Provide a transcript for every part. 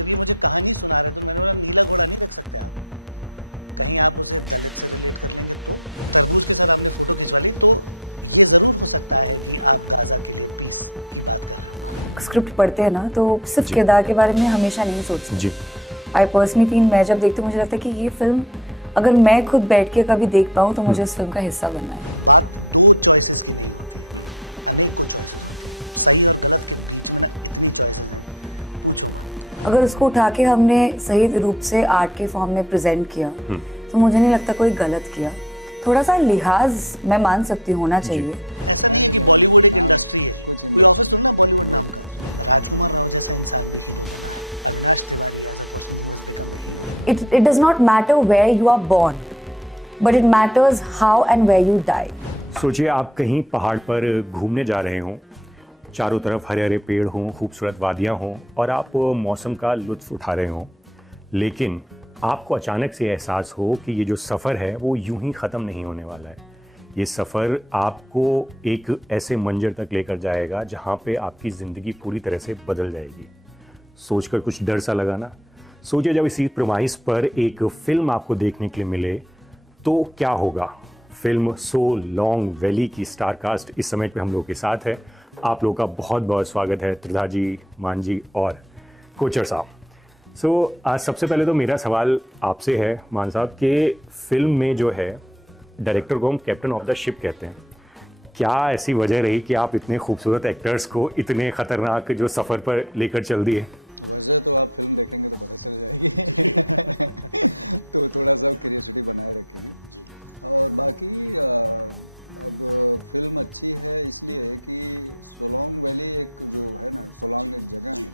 जब ये मुझे कहानी सुना रहे तो मैंने बोला नीला घोड़ा नहीं रख सकते आप, कहीं आप उसे दलित से रिलेट कर लेंगे तो। तरबूज के साथ आपने फोटो खिंचवा ली तो ये जरूर हो सकता है कि आप गाजा के लिए पीस की बात कर रहे हो। स्क्रिप्ट पढ़ते हैं ना तो सिर्फ किरदार के बारे में हमेशा नहीं सोचते जी। आई पर्सनली फील, मैं जब देखती हूँ मुझे लगता है कि ये फिल्म अगर मैं खुद बैठ के कभी देख पाऊँ तो मुझे इस फिल्म का हिस्सा बनना है। बात दो चॉइसेस की नहीं होती, अनेक को चॉइसेस होती है। सही और गलत के बीच में ना इतनी चॉइसेस हैं, पूछो मत। अगर उसको उठा के हमने सही रूप से आर्ट के फॉर्म में प्रेजेंट किया तो मुझे नहीं लगता कोई गलत किया। थोड़ा सा लिहाज मैं मान सकती हूँ होना चाहिए। ऐसा नहीं है कि बॉलीवुड एक इंडस्ट्री है, कोई ऑफिस थोड़ा ना बॉलीवुड नाम का। राजकुमार राव जैसा इंसान भी हीरो बना है, Avinash Tiwari as a person who has become a hero. It does not matter where you are born, but it matters how and where you die. सोचिए आप कहीं पहाड़ पर घूमने जा रहे हों, चारों तरफ हरे हरे पेड़ हों, खूबसूरत वादियाँ हों और आप मौसम का लुत्फ उठा रहे हों, लेकिन आपको अचानक से एहसास हो कि ये जो सफ़र है वो यूं ही ख़त्म नहीं होने वाला है। ये सफ़र आपको एक ऐसे मंजर तक लेकर जाएगा जहाँ पे आपकी ज़िंदगी पूरी तरह से बदल जाएगी। सोचकर कुछ डर सा लगा ना? सोचिए जब इसी प्रोमाइस पर एक फ़िल्म आपको देखने के लिए मिले तो क्या होगा। फिल्म सो लॉन्ग वैली की स्टार कास्ट इस समय पे हम लोग के साथ है। आप लोगों का बहुत बहुत स्वागत है, त्रिधा जी, मान जी और कोचर साहब। आज सबसे पहले तो मेरा सवाल आपसे है मान साहब कि फिल्म में जो है डायरेक्टर को हम कैप्टन ऑफ द शिप कहते हैं। क्या ऐसी वजह रही कि आप इतने खूबसूरत एक्टर्स को इतने ख़तरनाक जो सफ़र पर लेकर चल दिए? वजह तो आप फिल्म देखेंगे तो पता चल जाएगी। तो थोड़ा सा क्यूरियोसिटी बनाए रखेगी जी। और बाकी अब फिल्म अच्छी है इसलिए कि सोलोंग वैली एक जो है ना, सोलोंग एक जगह है,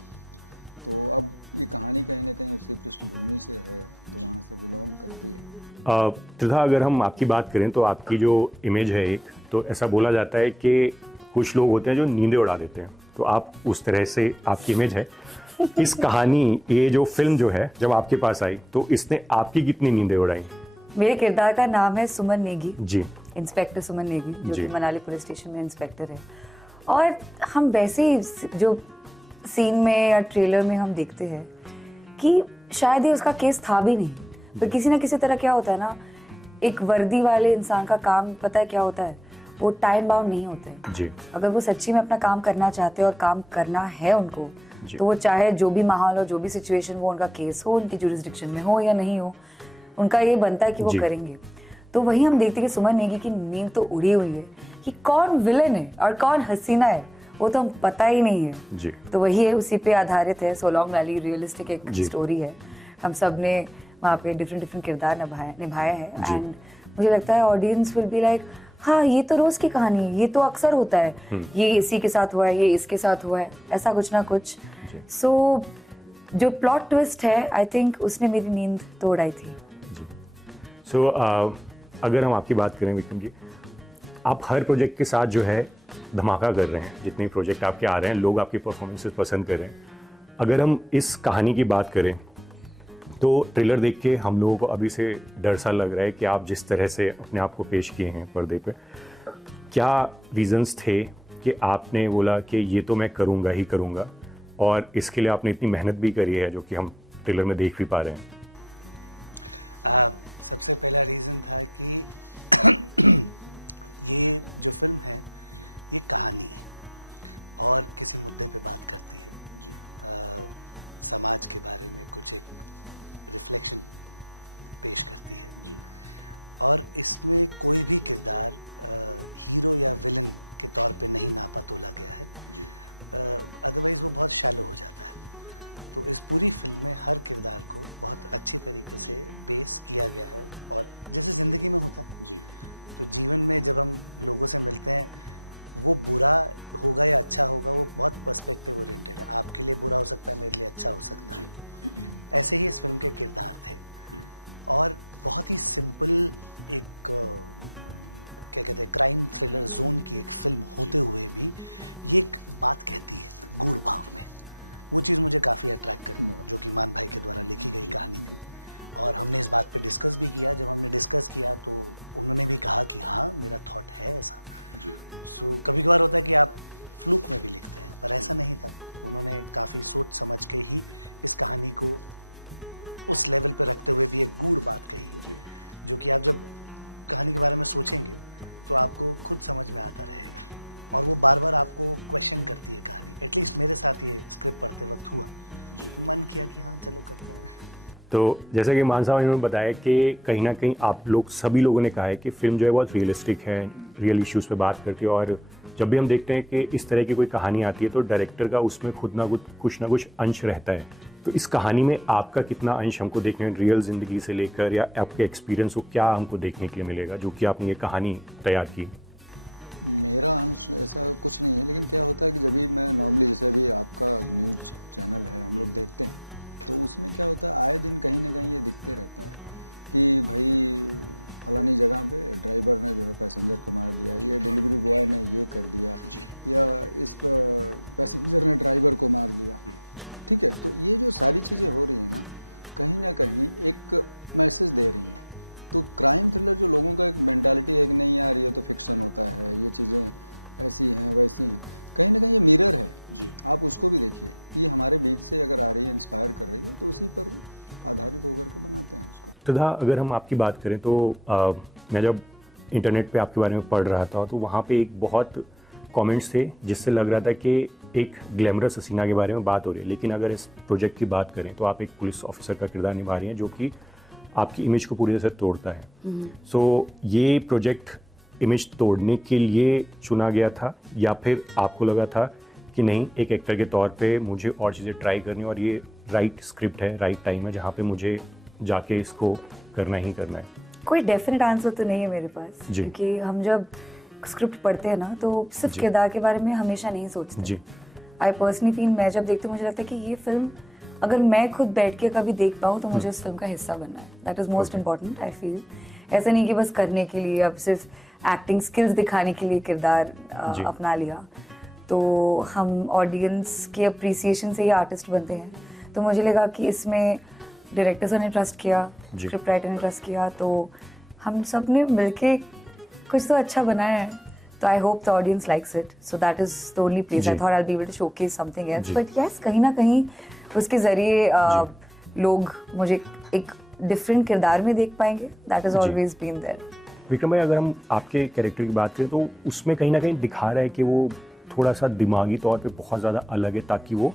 तो अब ये कहानी कहीं ना कहीं उसकी पृष्ठभूमि से है तो वहाँ से बिलोंग करती है। त्रिधा, अगर हम आपकी बात करें तो आपकी जो इमेज है एक, तो ऐसा बोला जाता है कि कुछ लोग होते हैं जो नींदें उड़ा देते हैं, तो आप उस तरह से आपकी इमेज है। इस कहानी, ये जो फिल्म जो है जब आपके पास आई तो इसने आपकी कितनी नींदें उड़ाई? मेरे किरदार का नाम है सुमन नेगी जी, इंस्पेक्टर सुमन नेगी, जो कि मनाली पुलिस स्टेशन में इंस्पेक्टर है। और हम वैसे ही जो सीन में या ट्रेलर में हम देखते हैं कि शायद ये उसका केस था भी नहीं, पर किसी ना किसी तरह क्या होता है ना, एक वर्दी वाले इंसान का काम पता है क्या होता है, वो टाइम बाउंड नहीं होते जी। अगर वो सच्ची में अपना काम करना चाहते हैं और काम करना है उनको, तो वो चाहे जो भी माहौल हो, जो भी सिचुएशन, वो उनका केस हो, उनकी जुरिस्डिक्शन में हो या नहीं हो, उनका ये बनता है कि वो करेंगे। तो वही हम देखते हैं कि सुमन नेगी की नींद तो उड़ी हुई है कि कौन विलेन है और कौन हसीना है वो तो हम पता ही नहीं है जी। तो वही है, उसी पे आधारित है। सोलोंग वैली रियलिस्टिक एक स्टोरी है। हम सब ने वहाँ पे डिफरेंट किरदार निभाए हैं एंड मुझे लगता है ऑडियंस विल बी लाइक, हाँ ये तो रोज की कहानी है, ये तो अक्सर होता है, ये इसी के साथ हुआ है, ये इसके साथ हुआ है, ऐसा कुछ ना कुछ। सो जो प्लॉट ट्विस्ट है, आई थिंक उसने मेरी नींद तो उड़ाई थी। सो अगर हम आपकी बात करें विक्रम जी, आप हर प्रोजेक्ट के साथ जो है धमाका कर रहे हैं, जितने प्रोजेक्ट आपके आ रहे हैं लोग आपकी परफॉर्मेंसेस पसंद कर रहे हैं। अगर हम इस कहानी की बात करें तो ट्रेलर देख के हम लोगों को अभी से डर सा लग रहा है कि आप जिस तरह से अपने आप को पेश किए हैं पर्दे पे, क्या रीजंस थे कि आपने बोला कि ये तो मैं करूँगा ही करूँगा, और इसके लिए आपने इतनी मेहनत भी करी है जो कि हम ट्रेलर में देख भी पा रहे हैं? सबसे पहला रीज़न था कि ये जो फिल्म है ये कहानी है और किसी मुद्दे पे बात करती है, समाज के बारे में कुछ एक रिफ्लेक्शन पेश करती है जी। और इसमें कोई भी किरदार हीरो या विलन के तौर पे नहीं नापा तोला गया है, अदरवाइज़ वो बहुत शैलो हो जाता है। तो इस पूरी फिल्म में हर किरदार को बहुत अच्छी तरीके से पेश किया गया है, और जैसे ज़िंदगी में होता है जी, तो जीवन में जब हम लोगों से मिलते हैं, वो बुरा होगा या अच्छा होगा वो बहुत पर्सपेक्टिव ओरिएंटेड है। आपके लिए बुरा हो सकता है, मेरे लिए अच्छा हो सकता है। ऐसे ही इस फिल्म के किरदार थे, और बहुत ही सिंपल एक क्या कहते हैं, क्राइम थ्रिलर जोन की एक फिल्म होते हुए भी ये एक बात कहती है गूढ़ भाव में। वो चीज़ मुझे काफ़ी अट्रैक्ट करी, जो कि मान भाई के द्वारा लिखी गई कहानी थी। और हमने इस बात पे डिस्कस भी किया। जब हमने डिस्कस किया तो उन्होंने भी कहा कि हाँ मेरा थॉट है ऐसा। सो कभी कभार होता है कि आप फ्लूक में भी लिखते हैं, पर ऐसा नहीं था। उन्होंने काफ़ी सोच समझ के ही इस कहानी को उस लेवल पे रखते हुए भी एक गूढ़ बात कही है, जो कि आप जब कहानी के बारे में सोचेंगे तो आपको खुद समझ में आता रहेगा और वो बार बार आपको क्वेश्चन करती है कहानी। एटलीस्ट मेरे साथ ये स्क्रिप्ट पढ़ते वक्त हुआ, तो मन किया कि हाँ चलो करते हैं। तो जैसा कि मान साहब इन्होंने बताया कि कहीं ना कहीं आप लोग सभी लोगों ने कहा है कि फिल्म जो है बहुत रियलिस्टिक है, रियल इश्यूज़ पे बात करती है, और जब भी हम देखते हैं कि इस तरह की कोई कहानी आती है तो डायरेक्टर का उसमें खुद ना कुछ ना कुछ अंश रहता है। तो इस कहानी में आपका कितना अंश हमको देखने रियल ज़िंदगी से लेकर या आपके एक्सपीरियंस को क्या हमको देखने के लिए मिलेगा जो कि आपने ये कहानी तैयार की? मेरा अंश ऐसा कुछ नहीं है, लेकिन क्या होता है कि जब भी मैं नॉर्मली, जैसे अभी आपका न्यूज़ चैनल है हम लोग देखते हैं, तो उसमें क्या होता है आए दिन कहीं ना कहीं ये दिखते रहता है कि भाई फलानी जगह पे ड्राइवर ने जो है पैसेंजर को मार दिया, ये डिलीवरी बॉय ने ये कर दिया, या इस पैसेंजर ने ड्राइवर को मार दिया। ठीक है, तो ये जो सारी चीज़ें हो रही हैं ना कहीं एक मैसेज दे रही हैं। तो क्राइम थ्रिलर जो लोगों का एक मेंटालिटी है कि नहीं यार ये तो फिक्शन होता है, ये चीज़ें ऐसी हैं वैसी हैं, कहीं ना कहीं ये मिरर है जी। आप उसको भी देखिए, ये हमारे बीच से अगर आ रही है, इंस्पायर कर रही है, तो उसी पर आधारित होकर के बनाते हैं उसको। तथा अगर हम आपकी बात करें तो मैं जब इंटरनेट पे आपके बारे में पढ़ रहा था तो वहाँ पे एक बहुत कमेंट्स थे जिससे लग रहा था कि एक ग्लैमरस हसीना के बारे में बात हो रही है, लेकिन अगर इस प्रोजेक्ट की बात करें तो आप एक पुलिस ऑफिसर का किरदार निभा रही हैं जो कि आपकी इमेज को पूरी तरह से तोड़ता है। सो ये प्रोजेक्ट इमेज तोड़ने के लिए चुना गया था या फिर आपको लगा था कि नहीं, एक एक्टर के तौर पे मुझे और चीज़ें ट्राई करनी और ये राइट स्क्रिप्ट है, राइट टाइम है जहाँ पे मुझे जाके इसको करना ही करना है? कोई डेफिनेट आंसर तो नहीं है मेरे पास, क्योंकि हम जब स्क्रिप्ट पढ़ते हैं ना तो सिर्फ किरदार के बारे में हमेशा नहीं सोचते जी। आई पर्सनली फील, मैं जब देखती हूँ मुझे लगता है कि ये फिल्म अगर मैं खुद बैठ के कभी देख पाऊँ तो मुझे इस फिल्म का हिस्सा बनना है। That is most important I feel. ऐसा नहीं कि बस करने के लिए, अब सिर्फ एक्टिंग स्किल्स दिखाने के लिए किरदार अपना लिया तो हम ऑडियंस के अप्रिसिएशन से ही आर्टिस्ट बनते हैं। तो मुझे लगा कि इसमें डायरेक्टर सर ने ट्रस्ट किया, स्क्रिप्ट राइटर ने ट्रस्ट किया, तो हम सब ने मिलके कुछ तो अच्छा बनाया है। तो I hope the audience likes it, so that is the only place I thought I will be able to showcase something else. But yes, कहीं ना कहीं उसके जरिए लोग मुझे एक डिफरेंट किरदार में देख पाएंगे। That is always been there. Vikram भाई, अगर हम आपके कैरेक्टर की बात करें तो उसमें कहीं ना कहीं दिखा रहा है कि वो थोड़ा सा दिमागी तौर पे बहुत ज़्यादा अलग है ताकि वो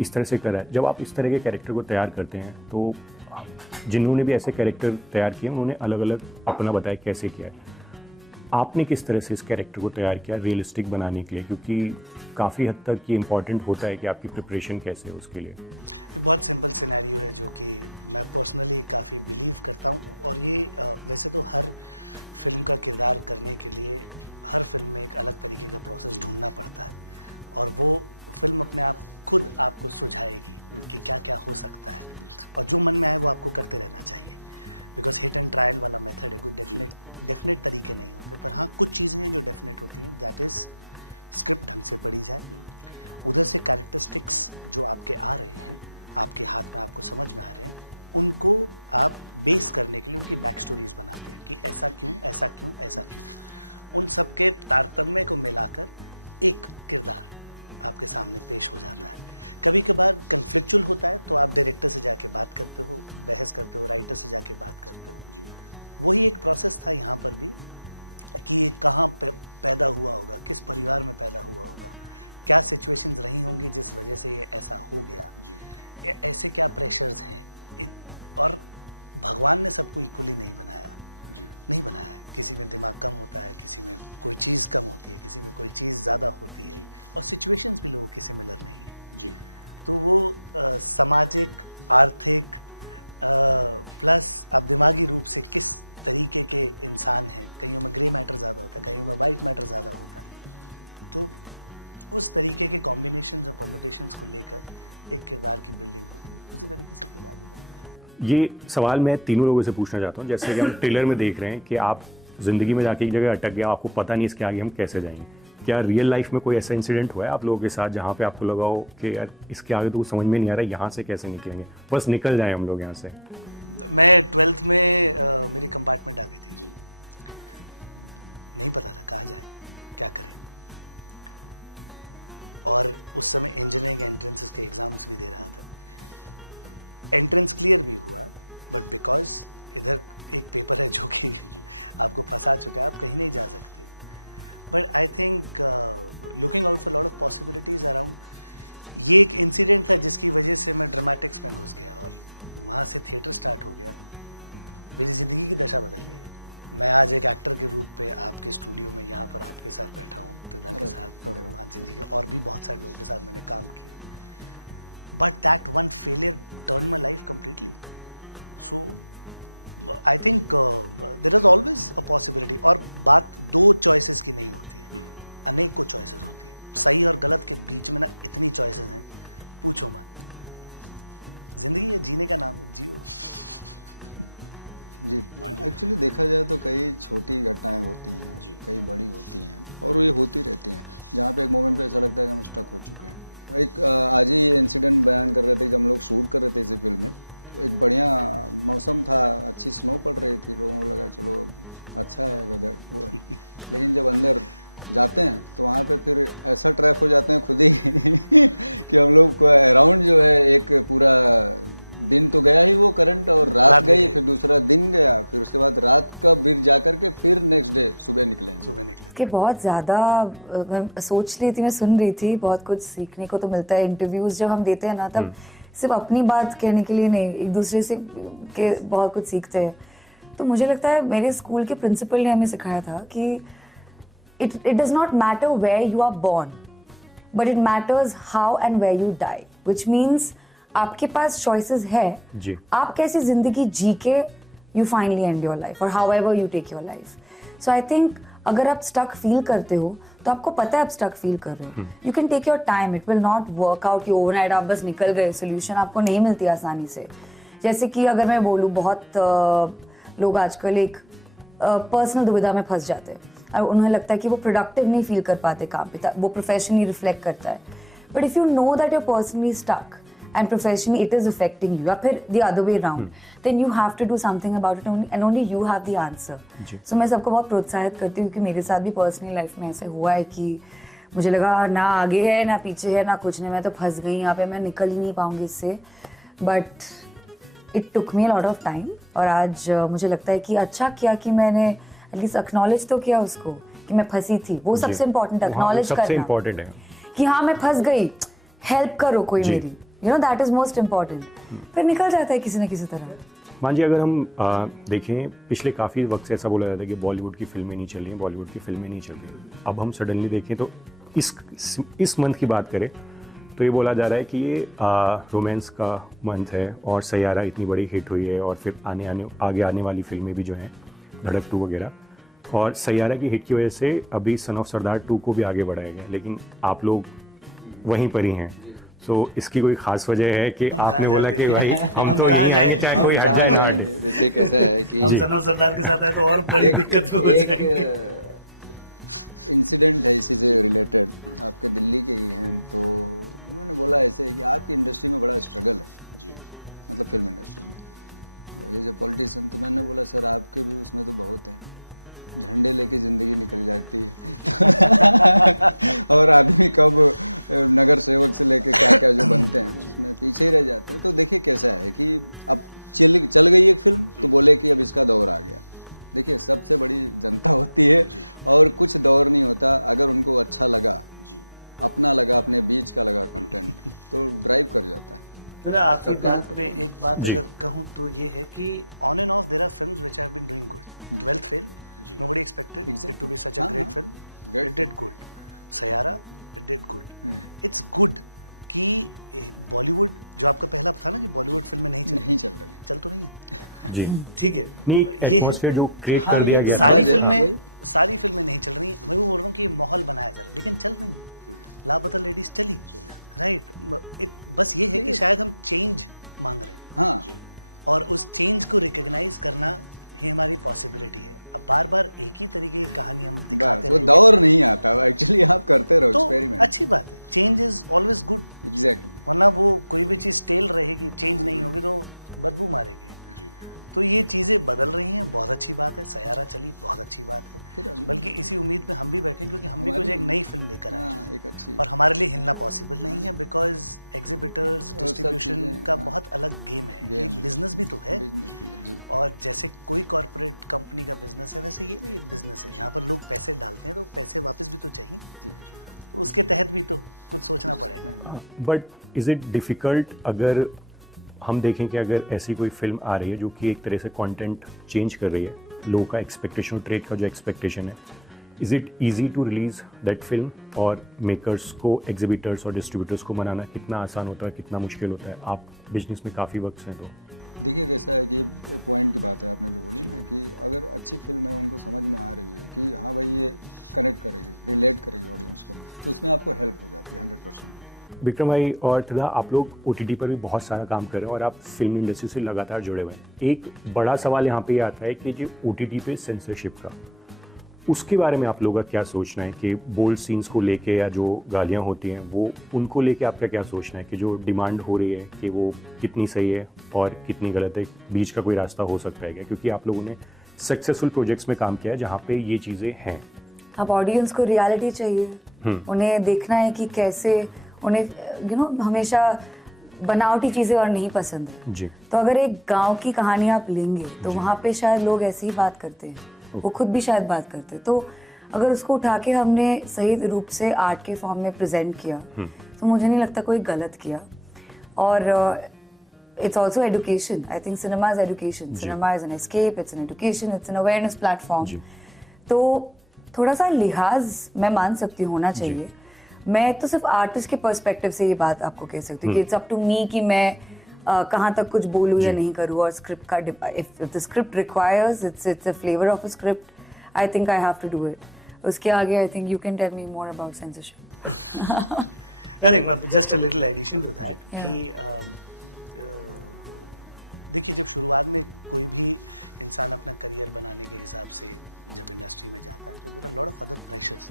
इस तरह से करा है। जब आप इस तरह के कैरेक्टर को तैयार करते हैं तो जिन्होंने भी ऐसे कैरेक्टर तैयार किए उन्होंने अलग अलग अपना बताया कैसे किया है। आपने किस तरह से इस कैरेक्टर को तैयार किया रियलिस्टिक बनाने के लिए, क्योंकि काफ़ी हद तक ये इम्पॉर्टेंट होता है कि आपकी प्रिपरेशन कैसे है उसके लिए? बहुत सिंपल सिनेरियो है जो कि मैं पर्सनली काफ़ी बिलीव करता हूँ, और ये वैसे तो हर फिल्म का किरदार करने के लिए हर फिल्म में एक अलग तरीके का प्रोसेस ढूंढना पड़ता है, और वो फिल्म अपने आप खुद आपको सुझाएगी कि क्या क्या हो सकता है, और जो मन में आए वो आपको करते रहना चाहिए। बिकॉज हिट एंड ट्रायल वाला मेथड है, कोई डेफिनेट तरीके नहीं होते, पर हाँ कुछ चीज़ें हैं जो डेफिनेट होती हैं। दैट इज़ स्क्रिप्ट ढंग से पढ़ी जाए, उधर से कैरेक्टरिस्टिक्स जो आपके आ रहे हैं, आपके हाथ में आपको समझ में आ रहे हैं, उनको आप बेस करने के लिए उनकी बैक स्टोरीज बनाते हैं कि ऐसा क्यों, ऐसा क्यों, ऐसा क्यों। उन सब के तारतम्य को मिलाकर एक किरदार आपके सामने पेश हो जाता है। कभी कभार कन्फ्लिक्चुअल होता है तो आप डायरेक्टर से जाके बात करते हो, बहस करते हो, राइटर से जाके बात करते हो। वही एक प्रोसेस था यहाँ पर भी कि ये कहाँ पैदा हुआ होगा, किस परिवार में पैदा हुआ होगा, क्या सिचुएशंस रही होंगी जिस वजह से ये ऐसा हो गया, ऐसे क्या प्रेशर्स हैं। और भगवान ने सबको इक्वली नहीं बनाया, नहीं बनाया है। किसी में दिमाग कम होता है, किसी में कोई चीज़ कम होती है, किसी में कोई चीज़ ज़्यादा होती है, और सिचुएशंस भी लोगों की सिमिलर नहीं है जी। तो वो सामाजिक, आर्थिक प्लस अब दिमागी रूप से किस तरीके के इंसान हैं, कईयों में ग्रे मैटर ज़्यादा होता है, कईयों में वाइट मैटर ज़्यादा होता है, तो उस तरीके के कॉम्बिनेशंस और परमुटेशंस को लेकर एक किरदार की बिल्डिंग होती है। उसी तरीके से किरदार भी। ये सवाल मैं तीनों लोगों से पूछना चाहता हूँ। जैसे कि हम ट्रेलर में देख रहे हैं कि आप ज़िंदगी में जाके एक जगह अटक गया, आपको पता नहीं इसके आगे हम कैसे जाएंगे। क्या रियल लाइफ में कोई ऐसा इंसिडेंट हुआ है आप लोगों के साथ जहाँ पे आपको लगा हो कि यार इसके आगे तो कुछ समझ में नहीं आ रहा, यहाँ से कैसे निकलेंगे, बस निकल जाए हम लोग यहाँ से? मैं 12th में मेरी कंपार्टमेंट आ गई थी, नहीं पता था कहाँ जाए, क्या करें। और उस समय इंजीनियरिंग एंट्रेंसेस के एग्जाम्स भी दे रहा था. एंट्रेंस क्लियर भी हुआ, बट बिकॉज इधर एक पेपर है जो कि आपको फंसा चुका है, आप कहीं नहीं जा सकते. But I think looking out for lot of possibilities around, ये एक इंसिडेंट था जिसकी वजह से मैं ड्रामेटिक्स में घुस गया और वहाँ से थिएटर स्टार्ट हो गया. मेरी ज़िंदगी की दशा बदल गई. मैं आज एक एक्टर के रूप पे आपके स्टूडियो में यहाँ पर आपके साथ बैठा हूँ, तुदा के साथ, मानसी जी के, और भी बहुत सारे लोगों के साथ मैंने काम किया. But that one failure turn my life completely. So I think there is always a possibility. और बात दो चॉइसेस की नहीं होती है, अनेक को चॉइसेस होती है. सही और गलत के बीच में ना इतनी चॉइसेस हैं, पूछो मत. जिंदगी है, जीने का नाम है, जियो. जी, एक्चुअली देखा जाए तो कई छोटी घटनाएं होती हैं, कई बड़ी होती हैं, और ये होती रहती हैं, जहाँ पे एक मोमेंट पे ऐसा लगता है कि हम स्टक हो चुके हैं. एक आज ही इंसिडेंट बयान कर रहे थे जब हम लोग शूट कर रहे थे इसी फिल्म में. एक बढ़िया मौसम था, अच्छी स्नो पड़ रही थी, लोगों को लगा चलो अच्छा है वेदर वो है. लेकिन जब अंदर जाते हैं तो वहाँ पे फिर ऐसा ट्रैप हो जाते हैं खुद ही कि हम लोग को अराउंड जो है एक पूरा दिन तो गया ही वो करंट, और रात गई, फिर दूसरा दिन गया, फिर उसके बाद रात का बीत जा करके फिर नेक्स्ट डे सुबह निकले. कि बहुत ज़्यादा मैं सोच रही थी, मैं सुन रही थी, बहुत कुछ सीखने को तो मिलता है. इंटरव्यूज जब हम देते हैं ना, तब सिर्फ अपनी बात कहने के लिए नहीं, एक दूसरे से के बहुत कुछ सीखते हैं. तो मुझे लगता है मेरे स्कूल के प्रिंसिपल ने हमें सिखाया था कि it does not matter where you are born, but it matters how and where you die, which means आपके पास choices है जी. आप कैसी जिंदगी जी के you finally end your life or however you take your life. So I think अगर आप stuck feel करते हो तो आपको पता है आप stuck feel कर रहे हो. You can take your time, it will not work out कि overnight आप बस निकल गए. solution आपको नहीं मिलती आसानी से. जैसे कि अगर मैं बोलूँ, बहुत लोग आजकल एक पर्सनल दुविधा में फंस जाते हैं और उन्हें लगता है कि वो प्रोडक्टिव नहीं फील कर पाते काम पे, वो प्रोफेशनली रिफ्लेक्ट करता है. But if you know that you're personally stuck and professionally it is affecting you, या फिर the other way round, then you have to do something about it and only you have the answer. So मैं सबको बहुत प्रोत्साहित करती हूँ, क्योंकि मेरे साथ भी पर्सनली लाइफ में ऐसे हुआ है कि मुझे लगा ना आगे है ना पीछे है ना कुछ नहीं, मैं तो फंस गई यहाँ पे, मैं निकल ही नहीं पाऊंगी इससे. But it took me a lot of time, और आज मुझे लगता है कि अच्छा किया कि मैंने एटलीस्ट एक्नॉलेज तो किया उसको कि मैं फंसी थी. वो सबसे इम्पोर्टेंट है, एक्नॉलेज करना. सबसे इम्पोर्टेंट है कि हाँ मैं फंस गई, हेल्प करो कोई मेरी, you know, that is most important. फिर निकल जाता है किसी न किसी तरह. मान जी, अगर हम देखें, पिछले काफ़ी वक्त से ऐसा बोला जाता है कि बॉलीवुड की फिल्में नहीं चल रही हैं, बॉलीवुड की फिल्में नहीं चल रही. अब हम सडनली देखें तो इस मंथ की बात करें तो ये बोला जा रहा है कि ये रोमांस का मंथ है, और सैयारा इतनी बड़ी हिट हुई है, और फिर आगे आने वाली फिल्में भी जो हैं, धड़क 2 वगैरह, और सैयारा की हिट की वजह से अभी सन ऑफ सरदार 2 को भी आगे बढ़ाया गया, लेकिन आप लोग वहीं पर ही हैं. सो इसकी कोई खास वजह है कि आपने बोला कि भाई हम तो नहीं आएंगे? देखिए कैसा है कि हम सन ऑफ सरदार के साथ आए तो और बड़ी दिक्कत हो जाएगी. इंसिडेंट है इसी से रिलेटेड, आपके दिल्ली के ही हैं, तो उन्होंने बोला ऐसे कि आपकी इंडस्ट्री में बड़ा स्ट्रगल है जी, मतलब फिल्म इंडस्ट्री में, ये जो पॉलिटिशियन. तो मैंने बोला सर आपके भी उसमें तो बहुत है, झंडे लेके जिंदगी निकल जाती है और आदमी कब नगर सेवक से लेके क्या क्या जो बनते हैं उसमें पीछे ही रह जाते हैं. तो देखिए कैसा है कि अब चल गई एक फिल्म तो बोले कि अब इसका दौर आ गया. देखिए सबसे बड़ी जनता होती है, और कुछ दौर नहीं होता. अगर उनको अच्छा लगा, अपना लगा, अपने बीच का लगा कंटेंट, तो ड्राइव कर जाता है. तो आपकी बात पे एक बात अगर कहूँ तो ये है कि on and off there are films which have been doing good. 12th fail, nobody expected it to be such a great film. It did good. Sayara, it did good. It's good कि बॉलीवुड, जो आपका पहला था ना कि बॉलीवुड फिल्में नहीं चल रही, चल तो नहीं है जी, ठीक है, नहीं एटमॉस्फेयर जो क्रिएट कर दिया गया, सारी फिल्में नहीं चल रही. मैं वो बोल रहा हूँ कि माहौल बनाया जा रहा है, लेकिन चल नहीं. लापता लेडीज चली, राइट. बस ये है कि शायद हम चेंज मांग रहे हैं, हाँ, और उस चेंज को रिकॉग्नाइज करना ही हमारी पॉसिबिलिटी है. अब बार बार एक ही तरीके की कहानी हम दिखाते हैं, वो दौर नहीं आता. एक्चुअली आप करते रहो एक्सपेरिमेंट, अच्छी बात है. Change is always good. Exactly. वरना वो कोई भी चीज स्टेल रहेगी, चेंज नहीं होगी तो बदबू मारेगी. तो ये चीज़ें बदल रही हैं, बहुत अच्छी बात है। सयारा चली, बहुत अच्छी बात है। बल्कि इसी उम्मीद में हम भी बैठे हैं, क्योंकि हम भी कुछ एक नई फिल्म लेकर आए हैं एक अच्छी, और हमारे लिए हिलना पॉसिबल नहीं है, बिकॉज एग्जिबिटर्स डिस्ट्रीब्यूशन का बहुत अलग गेम है। ये बिजनेस भी तो है, और जैसे कोई कॉर्पोरेट कंपनी का बिजनेस है वैसे ये भी एक बिजनेस है। यहाँ पर लोग पैसे डालते हैं तो पैसे वापस भी तो चाहिए, तो उसके तहत भी तो कुछ सोचना पड़ेगा। बट इज़ इट डिफ़िकल्ट, अगर हम देखें कि अगर ऐसी कोई फिल्म आ रही है जो कि एक तरह से कंटेंट चेंज कर रही है, लोगों का एक्सपेक्टेशन, ट्रेड का जो एक्सपेक्टेशन है, is it easy to release that film, और मेकर्स को, एग्जिबिटर्स और डिस्ट्रीब्यूटर्स को मनाना कितना आसान होता है, कितना मुश्किल होता है? आप बिजनेस में काफ़ी वक्त हैं, तो देखिए कैसा है कि पॉइंट की बात है आपने जो बोली ना, कि अगर अच्छी फिल्म है, उनको समझ में आ रही है कि हाँ भाई ये कनेक्ट करेगी, रिलेट करेगी ऑडियंस को, तो उसमें आपको हेल्प हो जाती है 100%। विक्रम भाई और त्रिधा, आप लोग OTT पर भी बहुत सारा काम कर रहे हैं और आप फिल्म इंडस्ट्री से लगातार जुड़े हुए हैं। एक बड़ा सवाल यहाँ पे ये आता है कि जो OTT पे सेंसरशिप का, उसके बारे में आप लोगों का क्या सोचना है कि बोल्ड सीन्स को लेके या जो गालियाँ होती हैं वो, उनको लेके आपका क्या सोचना है कि जो डिमांड हो रही है कि वो कितनी सही है और कितनी गलत है? बीच का कोई रास्ता हो सकता है क्या? क्योंकि आप लोगों ने सक्सेसफुल प्रोजेक्ट्स में काम किया है जहाँ पे ये चीज़ें हैं। अब ऑडियंस को रियलिटी चाहिए, उन्हें देखना है कि कैसे, उन्हें हमेशा बनावटी चीजें और नहीं पसंद है जी। तो अगर एक गांव की कहानी आप लेंगे तो वहाँ पे शायद लोग ऐसे ही बात करते हैं, वो खुद भी शायद बात करते हैं। तो अगर उसको उठा के हमने सही रूप से आर्ट के फॉर्म में प्रेजेंट किया तो मुझे नहीं लगता कोई गलत किया। और it's also education. I think cinema is education. Cinema is an escape, it's an education, it's an awareness platform. तो थोड़ा सा लिहाज मैं मान सकती हूँ होना चाहिए। मैं तो सिर्फ आर्टिस्ट के पर्सपेक्टिव से ये बात आपको कह सकती हूँ कि इट्स अप टू मी कि मैं कहाँ तक कुछ बोलूँ या नहीं करूँ। और स्क्रिप्ट का if the script requires, it's a flavor of a script, I think I have to do it. उसके आगे I think you can tell me more about censorship. I think just a little addition to that कि देखिए, जब शुरुआत में कोई भी इंसान अपना करियर बनाने के हिसाब से जब इंडस्ट्री में जाता है तो there are lot of other pressures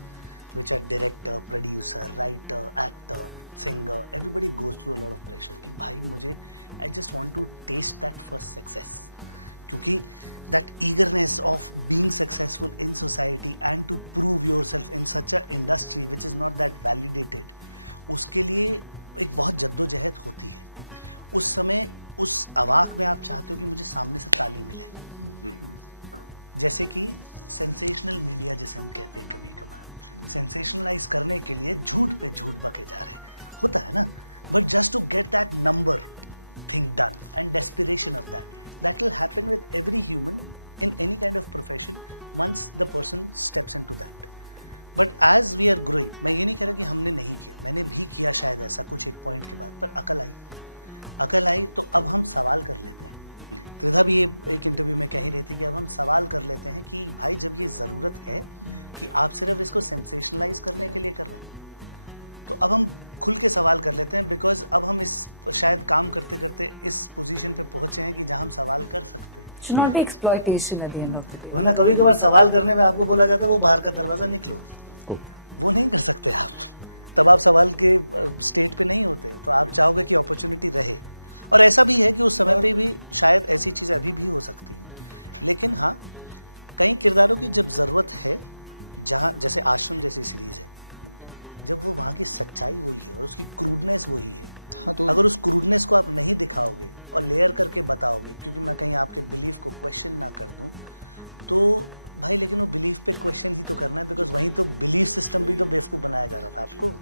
which are director, producer, writer, actor, singer, everybody goes through a lot of pressure कि भाई मुझे I just want to taste that first success, क्योंकि that eagerness of being successful in society and to prove yourself in such a industry which is not that validated, उसके लिए एक बहुत जद्दोजहद होती है। उस समय उस अवाक में आप चाहते हो कि मुझे सामने से ताली मिले, जैसे कि सेंसेशनल मीडिया जिसे हम कहते हैं, कभी कभार सेंसेशनलाइज करने के लिए झूठ पे झूठ बके जा रहे होता है ना, but just to get that number thing done and desperation of that will happen with every human in any kind of profession once the person steps into that. But as we are growing, मैं ये नहीं कह रहा कि हमने नहीं किया, मैंने भी किया शायद ऐसा कुछ एक पॉइंट के बाद, पर अकल आई तो अब हम सवाल कर लेते हैं। त्रिधा भी ये एक इंटरव्यू में कह ही रही थी कि अब हम सवाल कर लेते हैं कि भाई जब ये ज़रूरत है कि आप सिर्फ इसको सेंसेशनलाइज करने के लिए कर रहे हैं, तो अब हम खुल के सवाल कर लेते हैं, बिकॉज अब हम इस शायद काम करते करते इस पोजीशन पे पहुंचे हैं कि जहां हम सवाल कर सकते हैं। Should not be exploitation at the end of the day. वरना कभी कभार सवाल करने में आपको बोला जाता है वो बाहर का दरवाज़ा निकलो, वो नहीं कर सकते आप, तब आप सवाल के स्टेट पे नहीं होते, तो आप चाहोगे कि अपॉर्चुनिटी रहे। और ऐसा भी है कि उस समय पे भी शायद ऐसी चीज़ें अभी भी हो सकती हैं, लेकिन हाँ कई किरदारों की जब ज़रूरत है, जहाँ जैसे आश्रम जैसी सीरीज़ है, जब वो वहाँ की सच्चाई वही है और उसकी क्रूडनेस वही है, हाँ, तो अगर उस क्रूडनेस को आप नहीं दिखाओगे और लेयर करके बताओगे, क्योंकि मैं कहीं आपके बिलीफ को क्वेश्चन ना कर दूँ, तो भाई लेकिन वो बिलीफ पे क्वेश्चन ही तो करना है, बिकॉज वहीं तो बिलीफ सिस्टम भी तो बेवकूफ़ बनाया जा रहा था आपको।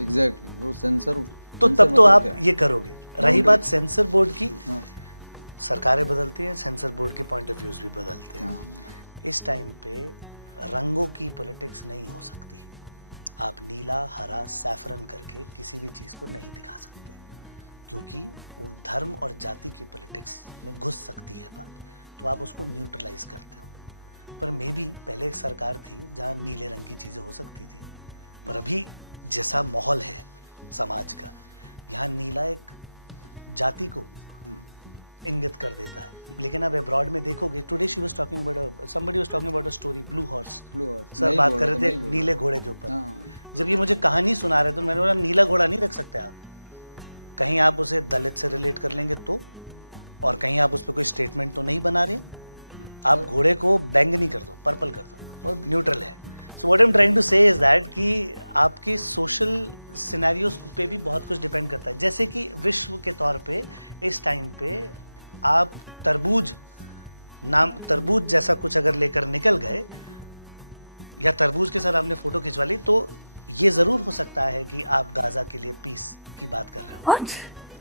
एग्जैक्टली, वो सेंसर तो तब तो आप ये करोगे। रही बात सेंसर बोर्ड की, सरकारें बदलती हैं, सेंसर बोर्ड के पॉइंट ऑफ व्यूज भी बदलते हैं। इस टाइम पे रंगों की पॉलिटिक्स नहीं हो सकती। आप नीला, हरा, सैफरन करके किसी भी चीज़ को नहीं दिखा सकते, क्योंकि वो धर्म और जाति की पॉलिटिक्स में घुस सकती है बात, तो आप उसको न्यूट्रलाइज करते हो। पर मे बी पहले एक सरकार थी जहाँ नीले रंग की चीज़ें हो सकती थी, पर अभी जैसा माहौल है समाज का, यहाँ नीला एक जाति को इंगित कर देता है। लेकिन अब अब्रॉड में देखोगे, today she was talking about somebody was talking about a story, blue horse, sir बात कर रहे थे नीले घोड़े के ऊपर। जब ये मुझे कहानी सुना रहे तो मैंने बोला नीला घोड़ा नहीं रख सकते आप, कहीं आप उसे दलित से रिलेट कर लेंगे तो और कहीं आप उस पर कोई स्टेटमेंट तो नहीं बना रहे, आप घोड़े को बैंगनी कर दो, पर्पल कर दो और न्यूट्रल है। So what I am trying to say is that कि आपके सोशल सिनेरियोज पे भी बहुत कुछ डिपेंड करता है। जैसे कि विश्व के तौर पे इस टाइम पे आप तरबूज जैसा कुछ अगर लेकर निकल गए या तरबूज के साथ आपने फोटो खिंचवा ली, तो ये जरूर हो सकता है कि आप गाजा के लिए पीस की बात कर रहे हो। What?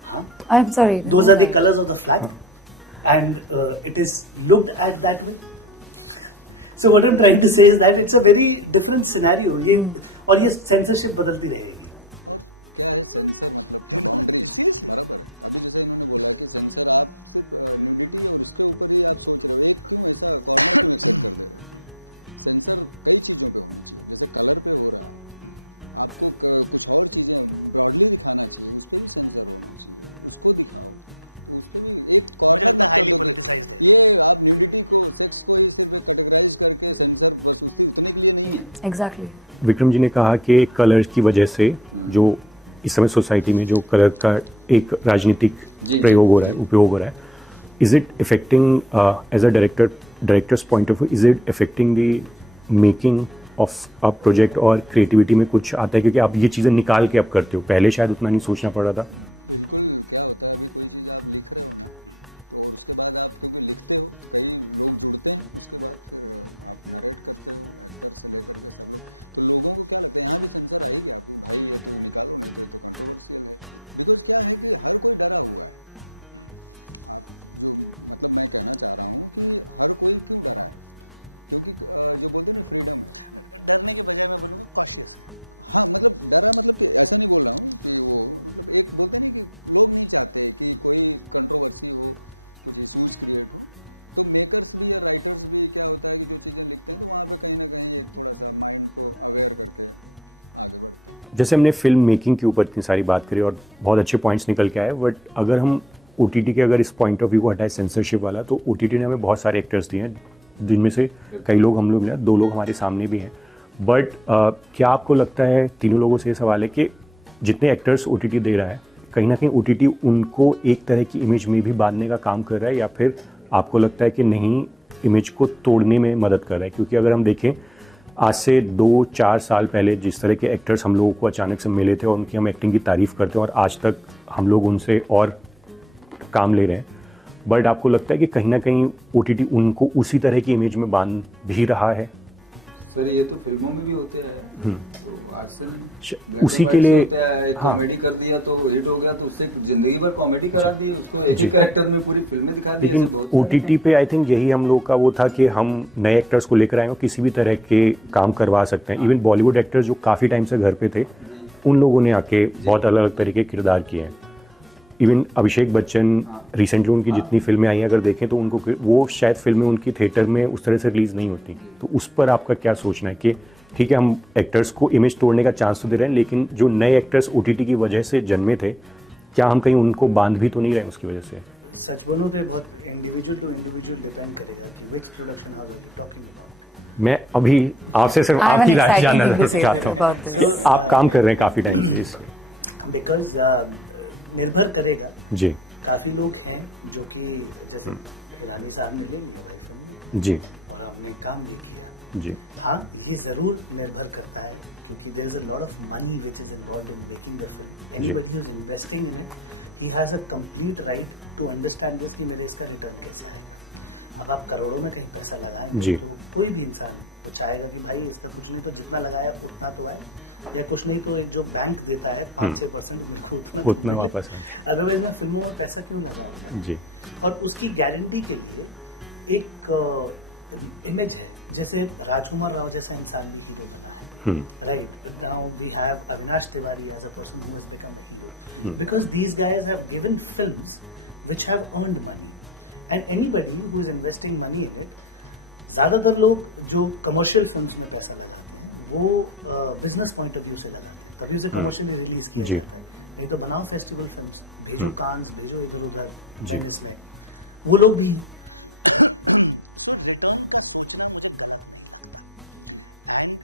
हाँ, I'm sorry. those are the colors of the flag and it is looked at that way. So what I'm trying to say is that it's a very different scenario. ये और ये censorship बदलती रहेगी। और क्या है sensor, मतलब क्या बाउंड्रीज, Seriously? बराबर है। अभी जैसे इन्होंने बोला कि सेंसर आप सिर्फ न्यूडिटी और उसके ऊपर ही आप सोच रहे हो, एक क्यों ऐसा कॉर्नर क्यों एक्सेप्ट कर दे रहे हो? सेंसर कई चीज़ों पे होनी चाहिए, जैसे कलर पे हो रहा है, आपको कुछ और चीज़ें ब्रॉडली दिखाना चाहिए, उस पर भी सेंसर होना चाहिए, उसको दिखाओ, तो उस पर भी एक कॉर्नर मत कर दो कि ये आप न्यूडिटी को, सेक्स को ही सिर्फ कैटेगराइज करके सेंसर बस उतने के लिए नहीं है। Exactly. विक्रम जी ने कहा कि कलर की वजह से जो इस समय सोसाइटी में जो कलर का एक राजनीतिक प्रयोग हो रहा है, उपयोग हो रहा है, is it affecting as a director's point of view, is it affecting the making of a project और क्रिएटिविटी में कुछ आता है? क्योंकि आप ये चीज़ें निकाल के अब करते हो, पहले शायद उतना नहीं सोचना पड़ रहा था। बिल्कुल। क्या होता है, अभी कोई चीज़ आप लिख रहे हो ना, तो और उसके बाद आप क्योंकि लिखते हो तो कई लोग जुड़ते हैं, उसके बाद फिर आप नरेट करते हो, एक्टर से लेकर के सब लोग, तो लोगों को क्या लगता है यहाँ भी सेंसर आ ही गया आपको, भाई ये तो निकालो, नहीं तो ये तो कंट्रोवर्शियल है। बिकॉज क्या है कि हर कोई डरा हुआ है। आप जो मतलब मैं कहना चाह रहा हूँ कि हर कोई क्यों डरा है, क्योंकि जो बोलते हैं ना फ्रीडम है। डरने के बजाय मैं बोलूँगा कॉशियस है। हाँ, मतलब डरा मतलब कि ऐसा नहीं बोल रहा हूँ कि वो, मतलब एक बोलते नहीं कि लोग नहीं चाहते कि कोई कंट्रोवर्सी हो, कुछ इशूज क्रिएट हो, तो मेकर्स भी या राइटर्स भी क्या होता है कि जो चीज़ें लिखते हैं तो वहाँ पे कहीं ना कहीं एक थोड़ा सा माइंड को अवेयर करके आगे बढ़ते हैं। जैसे हमने फिल्म मेकिंग के ऊपर इतनी सारी बात करी और बहुत अच्छे पॉइंट्स निकल के आए, बट अगर हम OTT के अगर इस पॉइंट ऑफ व्यू को हटाए सेंसरशिप वाला, तो OTT ने हमें बहुत सारे एक्टर्स दिए हैं, जिनमें से कई लोग हम लोग मिले, 2 लोग हमारे सामने भी हैं। बट क्या आपको लगता है, तीनों लोगों से ये सवाल है कि जितने एक्टर्स OTT दे रहा है, कहीं ना कहीं OTT उनको एक तरह की इमेज में भी बांधने का काम कर रहा है, या फिर आपको लगता है कि नहीं, इमेज को तोड़ने में मदद कर रहा है? क्योंकि अगर हम देखें, आज से 2-4 साल पहले जिस तरह के एक्टर्स हम लोगों को अचानक से मिले थे और उनकी हम एक्टिंग की तारीफ़ करते हैं और आज तक हम लोग उनसे और काम ले रहे हैं, बट आपको लगता है कि कहीं ना कहीं OTT उनको उसी तरह की इमेज में बांध भी रहा है? सर ये तो फिल्मों में भी होते हैं, तो आज से नहीं, उसी के लिए होता है, एक कॉमेडी कर दिया तो हिट हो गया, तो उससे जिंदगी भर कॉमेडी करा दी, उसको एक ही कैरेक्टर में पूरी फिल्में दिखा दी। लेकिन OTT पे आई थिंक यही हम लोग का वो था कि हम नए एक्टर्स को लेकर आए हो, किसी भी तरह के काम करवा सकते हैं। इवन बॉलीवुड एक्टर्स जो काफ़ी टाइम से घर पे थे, उन लोगों ने आके बहुत अलग अलग तरीके के किरदार किए हैं। इवन अभिषेक बच्चन रिसेंटली उनकी जितनी फिल्में आई हैं अगर देखें तो उनको, वो शायद फिल्में उनकी थिएटर में उस तरह से रिलीज़ नहीं होती, तो उस पर आपका क्या सोचना है कि ठीक है, हम एक्टर्स को इमेज तोड़ने का चांस तो दे रहे हैं, लेकिन जो नए एक्टर्स OTT की वजह से जन्मे थे, क्या हम कहीं उनको बांध भी तो नहीं रहे उसकी वजह से? सच बोलूं तो बहुत इंडिविजुअल टू इंडिविजुअल डिपेंड करेगा कि which production house are you talking about. मैं अभी आपसे सिर्फ आपकी राय जानना चाहता हूँ। आप काम कर रहे हैं काफ़ी टाइम से इस, बिकॉज निर्भर करेगा जी। काफ़ी लोग हैं जो कि जैसे हिरानी साहब ने ले लिया भाई फिल्म में जी, और हमने काम भी किया जी। हाँ, ये ज़रूर निर्भर करता है क्योंकि there is a lot of money which is involved in making the film. Anybody who is investing in it, he has a complete right to understand this कि मेरे इसका रिटर्न कैसे आएगा। अब आप करोड़ों में कहीं पैसा लगाएंगे तो कोई भी इंसान वो चाहेगा कि भाई इसका कुछ नहीं तो जितना लगाया उतना तो आए, या कुछ नहीं तो एक जो बैंक देता है 5-6% मेरे को उतना वापस। अदरवाइज मैं फिल्मों में पैसा क्यों लगाऊंगा जी। और उसकी गारंटी के लिए एक इमेज है, जैसे राजकुमार राव जैसा इंसान भी हीरो बना है, right? Now we have Avinash Tiwari as a person who has become a hero because these guys have given films which have earned money and anybody who is investing money in it, ज़्यादातर लोग जो commercial films में पैसा लगाते हैं वो business point of view से लगाते हैं, तभी उसे कमर्शियली रिलीज किया जाता है। नहीं तो बनाओ फेस्टिवल फिल्म्स, भेजो कांस, भेजो इधर उधर वेनिस में, वो लोग भी हैं। सो रिटर्न का सोचना मुझे गलत नहीं लगता। एंड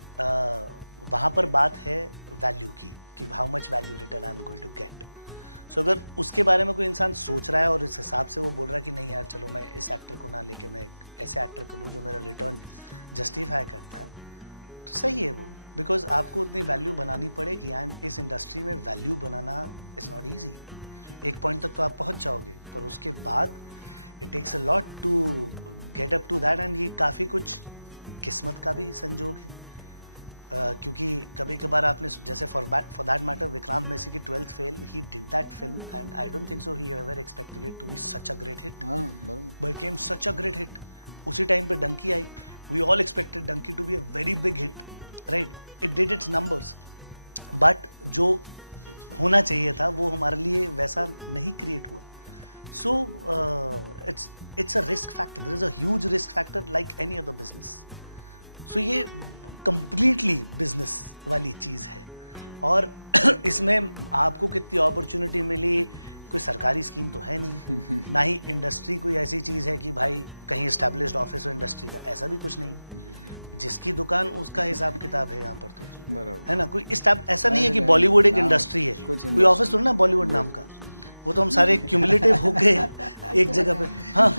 वहाँ पर बात है वैल्यू की कि how much value return I am going to get. So अगर उसके बारे में कोई इंसान सोच रहा है और इस हिसाब से वो बोल रहा है कि नहीं यार चलो मैं इस एक्टर को ना लेके मैं एक ऐसे एक्टर को लूँ जो मेरा रिटर्न जस्टिफाई करता है, तो सही है वो, बिकॉज आपको उतनी वैल्यू बनानी पड़ेगी एंड इस इंडस्ट्री में वैल्यू बनाना इज़ नॉट ईजी। एक पॉइंट तक तो आप पहुंच जाओगे, पर उसके बाद it takes a lot to get up to that, and ये काफ़ी कुछ किस्मत का भी संजोग है। क्योंकि कभी कभार आपने जैसे for that matter Vikrant Massey की 12th fail, he did that film and I don't think so he ever expected it to be such a great hit, became such a great hit. उसी टाइम पे डंकी आई, we all expected Dunki to be a very big hit, right, it did its numbers, but जो होना चाहिए था वो हमारे लिए वैसा नहीं क्रिएट हुआ। सो it's a risk factor, there is a huge risk factor like any other business. So ये completely business वाली चीज़ है, और इसमें आपको कितनी अपॉर्चुनिटी मिली, कोई सरकारी स्कीम तो है नहीं, ना ही इंडस्ट्री कोई ऐसी चीज़ है कि भाई कहीं एस्टैब्लिश्ड ऑफिस हो इंडस्ट्री का, ऐसा भी कुछ नहीं। जिसकी दुकान उसका हिसाब किताब है यहाँ पर, तो है ना, कोई ऐसा नहीं है कि बॉलीवुड एक इंडस्ट्री है, कोई ऑफिस थोड़ा ना बॉलीवुड नाम का, वो तो हम सारे क्यूमुलेटिव होके एक जगह पे, हाँ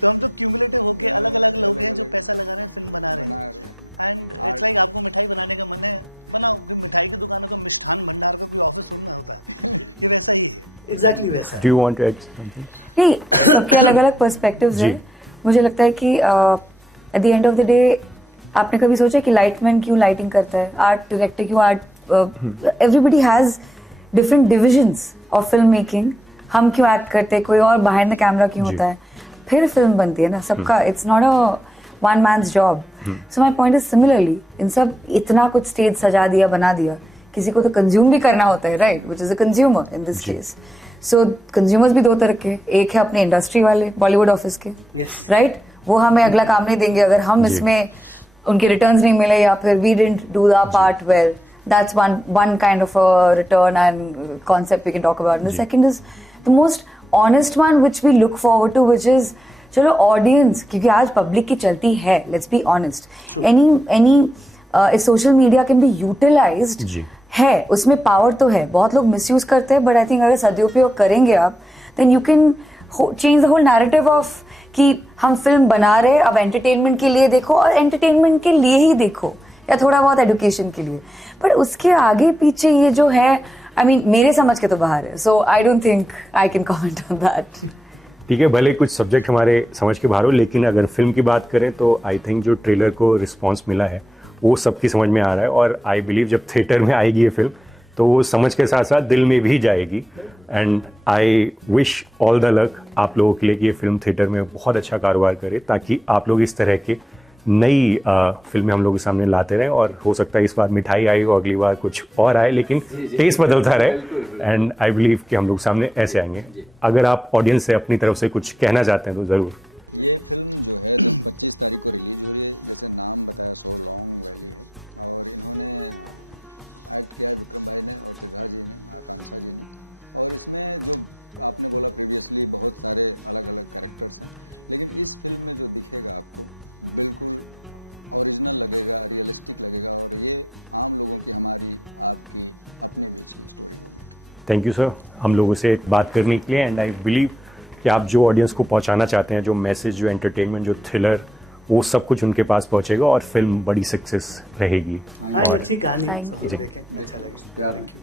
तो हम तो क्यूमुलेटिव होके अलग अलग लोग हैं जो पैसा लगा रहे हैं, फिल्म बना रहे हैं। एंड इट्स लाइक आपको मिठाई बनाने का मन है, बनाओ, कोई मिठाई की दुकानों का मिष्ठान भंडार का कोई ऑफिस थोड़ा ना होता है, ये वैसा ही है, एग्जैक्टली वैसा है। Do you want to add something? नहीं, सबके अलग अलग पर्सपेक्टिव्स हैं। मुझे लगता है कि at the end of the day आपने कभी सोचा कि लाइटमैन क्यों लाइटिंग करता है, आर्ट डायरेक्टर क्यों art, everybody has different divisions of film making, हम क्यों एक्ट करते हैं, कोई और बिहाइंड द कैमरा क्यों होता है, फिर फिल्म बनती है ना सबका, it's not a one man's job. So my point is similarly, इन सब इतना कुछ स्टेज सजा दिया, बना दिया, किसी को तो कंज्यूम भी करना होता है, right, which is a consumer in this case. So consumers भी दो तरह के, एक है अपने इंडस्ट्री वाले बॉलीवुड ऑफिस के, राइट, वो हमें अगला काम नहीं देंगे अगर हम इसमें उनके रिटर्न्स नहीं मिले, या फिर we didn't do the part well. That's one kind of a return and concept we can talk about. And the second is the most honest one, which we look forward to, which is चलो audience, क्योंकि आज public की चलती है, let's be honest. True. Any social media can be utilized. है, उसमें power तो है, बहुत लोग misuse करते हैं, but I think अगर सदुपयोग करेंगे आप, then you can change the whole narrative of कि हम फिल्म बना रहे, अब entertainment के लिए देखो, और entertainment के लिए ही देखो, या थोड़ा बहुत एजुकेशन के लिए, पर उसके आगे पीछे ये जो है, आई मीन मेरे समझ के तो बाहर है, so I don't think I can comment on that. ठीक है, भले कुछ सब्जेक्ट हमारे समझ के बाहर हो, लेकिन अगर फिल्म की बात करें तो आई थिंक जो ट्रेलर को रिस्पॉन्स मिला है वो सबकी समझ में आ रहा है, और आई बिलीव जब थिएटर में आएगी ये फिल्म तो वो समझ के साथ साथ दिल में भी जाएगी। And I wish all the luck आप लोगों के लिए कि ये फिल्म थिएटर में बहुत अच्छा कारोबार करे, ताकि आप लोग इस तरह के नई फिल्में हम लोग के सामने लाते रहें, और हो सकता है इस बार मिठाई आई हो, अगली बार कुछ और आए, लेकिन टेस्ट बदलता रहे। एंड आई बिलीव कि हम लोग सामने ऐसे आएंगे। अगर आप ऑडियंस से अपनी तरफ से कुछ कहना चाहते हैं तो ज़रूर। ये फिल्म जो है 25 तारीख को रिलीज हो रही है, जैसे नाम बताया सो लॉन्ग वैली है, और इन्होंने एक्ट किया है विक्रम भाई ने और त्रिधार जी ने, आकांक्षा जी ने, और इसमें जो आपने बोला प्रीवियसली बहुत सारे अलग अलग कैरेक्टर्स हैं, लेकिन इस फिल्म में जो दिखेगा आपको बिल्कुल ओरिजिनल लगेगा, रियलिस्टिक लगेगा, और ये आम लोगों की, हमारी आपकी अपने बीच की स्टोरी होगी। थैंक यू सर हम लोगों से बात करने के लिए, एंड आई बिलीव कि आप जो ऑडियंस को पहुंचाना चाहते हैं, जो मैसेज, जो एंटरटेनमेंट, जो थ्रिलर, वो सब कुछ उनके पास पहुंचेगा और फिल्म बड़ी सक्सेस रहेगी। और अच्छी कहानी सब लोग देखें, अच्छा लगेगा। Thank you.